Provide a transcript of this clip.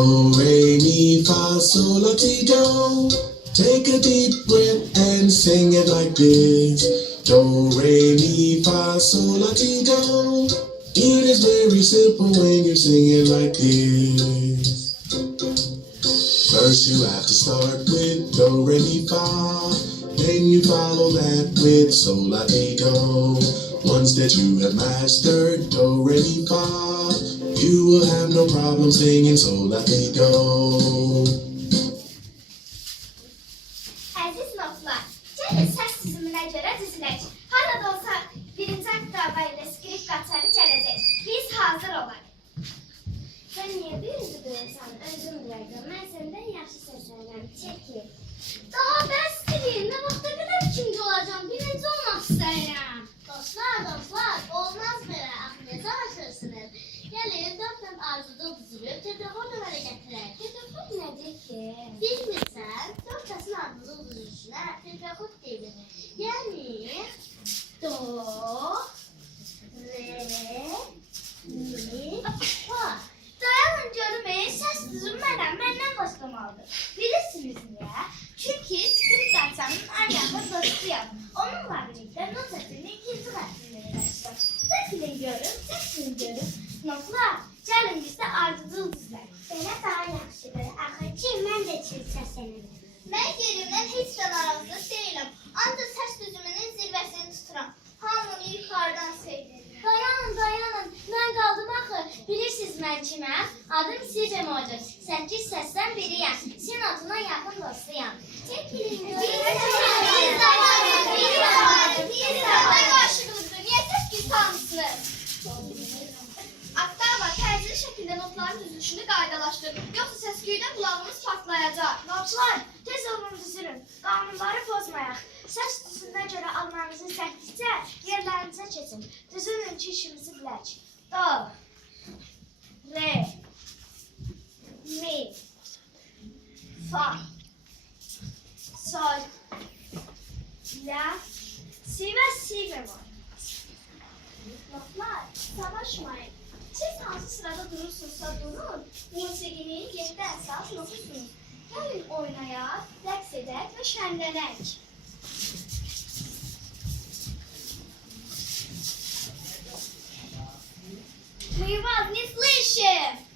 Do, re, mi, fa, sol, la, ti, do. Take a deep breath and sing it like this. Do, re, mi, fa, sol, la, ti, do. It is very simple when you sing it like this. First you have to start with do, re, mi, fa. Then you follow that with sol, la, ti, do. Once that you have mastered do, re, mi, fa, you will have no problem singing sol, la, ti, do. Əziz notlar, gəlin səs diziminə görə dizilək. Harada olsa birinci oktava ilə skript qaçarı gələcək. Biz hazır olaq. Sən niyə birinci duyursan? Özüm bilirəm. Mən səndən yaxşı səslənirəm. Çəkil. Daha bəsdir. Nə vaxta qədər ikinci olacağım? Birinci olmaq istəyirəm. Dostlar, olmaz belə. Axı necə danışırsınız? Gəlin, 4 dənə arzuda düzülüb, telefon nömrə gətirək. Telefon nədir ki? Bilmirsən, 4 kəsin arzuda düzülüşünə telefon deyilir. Yəni, do, re, mi, fa. Dayanın görüm, səs düzüm mənəm. Məndən başlamalıdır. Bilirsiniz niyə? Çünki skript qaçanın ən yaxın dostuyam. Onunla birlikdə not etini ikinci xəttini eləmişdim. Çəkilin görüm. Notlar, gəlin biz də ardıcıl düzlər. Belə daha yaxşıdır. Axı ki, mən də çil səslənirəm. Mən yerimdən heç də narazı deyiləm. Ancaq səs düzümünün zirvəsini tuturam. Hamını yuxarıdan seyredirəm. Dayanın. Mən qaldım axı. Bilirsiniz mən kiməm? Adım Sircəm Odur. 8 səsdən biriyəm. Sinatına yaxın dostuyam. Çəkilin görüm. Biz də varıq. Nə qarşılıqdır? Niyə səs tanısınız? Oktava tərzili şəkildə notların düzülüşünü qaydalaşdır. Yoxsa səsküydə qulağımız patlayacaq. Notlar, tez olun düzülün. Qanunları pozmayaq. Səs düzünə görə almanızı səkdikcə yerlərinizə keçin. Düzülün ki, işimizi bilək. Do, re, mi, fa, sol, la, si və si bemol. Notlar, savaşmayın. Siz hansı sırada durursunuzsa durun, musiqinin 7 əsas oxusunuz. Gəlin oynayaq, rəqs edək və şənlənək. Мы вас не слышим!